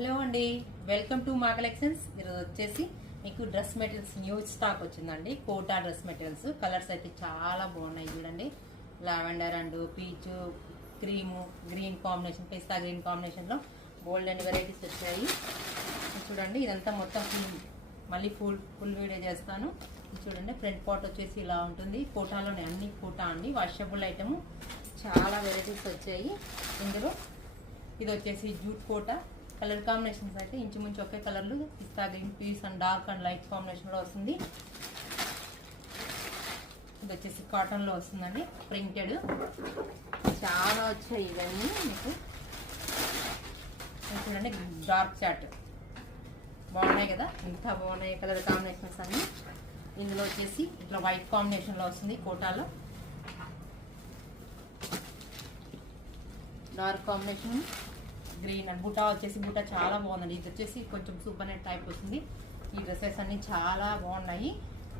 Hello అండి, welcome to మా collections. ఈరోజు వచ్చేసి మీకు డ్రెస్ మెటీరియల్స్ న్యూ స్టాక్ వచ్చిందండి. కోటా డ్రెస్ మెటీరియల్స్ కలర్స్ అయితే చాలా బాగున్నాయి. చూడండి, lavender and peach, cream, green combination, pista green కాంబినేషన్లో బోల్డ్ అండ్ వెరైటీస్ వచ్చాయి. చూడండి, ఇదంతా మొత్తం మళ్ళీ ఫుల్ వీడియో చేస్తాను. చూడండి, ఫ్రంట్ పార్ట్ వచ్చేసి ఇలా ఉంటుంది. కోటాలోనే అన్ని కోటా అండి, వాషబుల్ ఐటమ్. చాలా వెరైటీస్ వచ్చాయి ఇందులో. ఇది వచ్చేసి జూట్ కోటా. కలర్ కాంబినేషన్స్ అయితే ఇంచుమించు ఒకే కలర్లు, పిస్తా గ్రీన్, పీస్ అండ్ డార్క్ అండ్ లైట్ కాంబినేషన్లో వస్తుంది. ఇది వచ్చేసి కాటన్లో వస్తుందండి, ప్రింటెడ్. చాలా వచ్చాయి ఇవన్నీ మీకు. చూడండి, డార్క్ చాట్ బాగున్నాయి కదా, ఇంత బాగున్నాయి కలర్ కాంబినేషన్స్ అన్నీ. ఇందులో వచ్చేసి ఇట్లా వైట్ కాంబినేషన్లో వస్తుంది కోటాలో. డార్క్ కాంబినేషన్ గ్రీన్ అండ్ బుటా వచ్చేసి బుటా చాలా బాగుందండి. ఇది వచ్చేసి కొంచెం సూపర్ నెట్ టైప్ వస్తుంది. ఈ డ్రెస్సెస్ అన్ని చాలా బాగున్నాయి.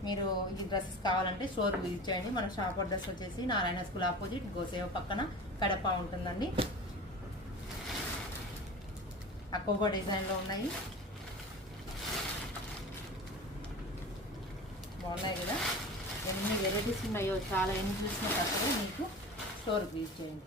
మీరు ఈ డ్రెస్సెస్ కావాలంటే స్టోర్ విజిట్ చేయండి. మన షాప్ అడ్రస్ వచ్చేసి నారాయణ స్కూల్ ఆపోజిట్, గోసేవ పక్కన, కడప ఉంటుందండి. అకోబా డిజైన్లో ఉన్నాయి, బాగున్నాయి కదా. ఎన్ని వెరైటీస్ ఉన్నాయో, చాలా ఎన్ని చూసిన తప్పదు. మీకు స్టోర్ విజిట్ చేయండి.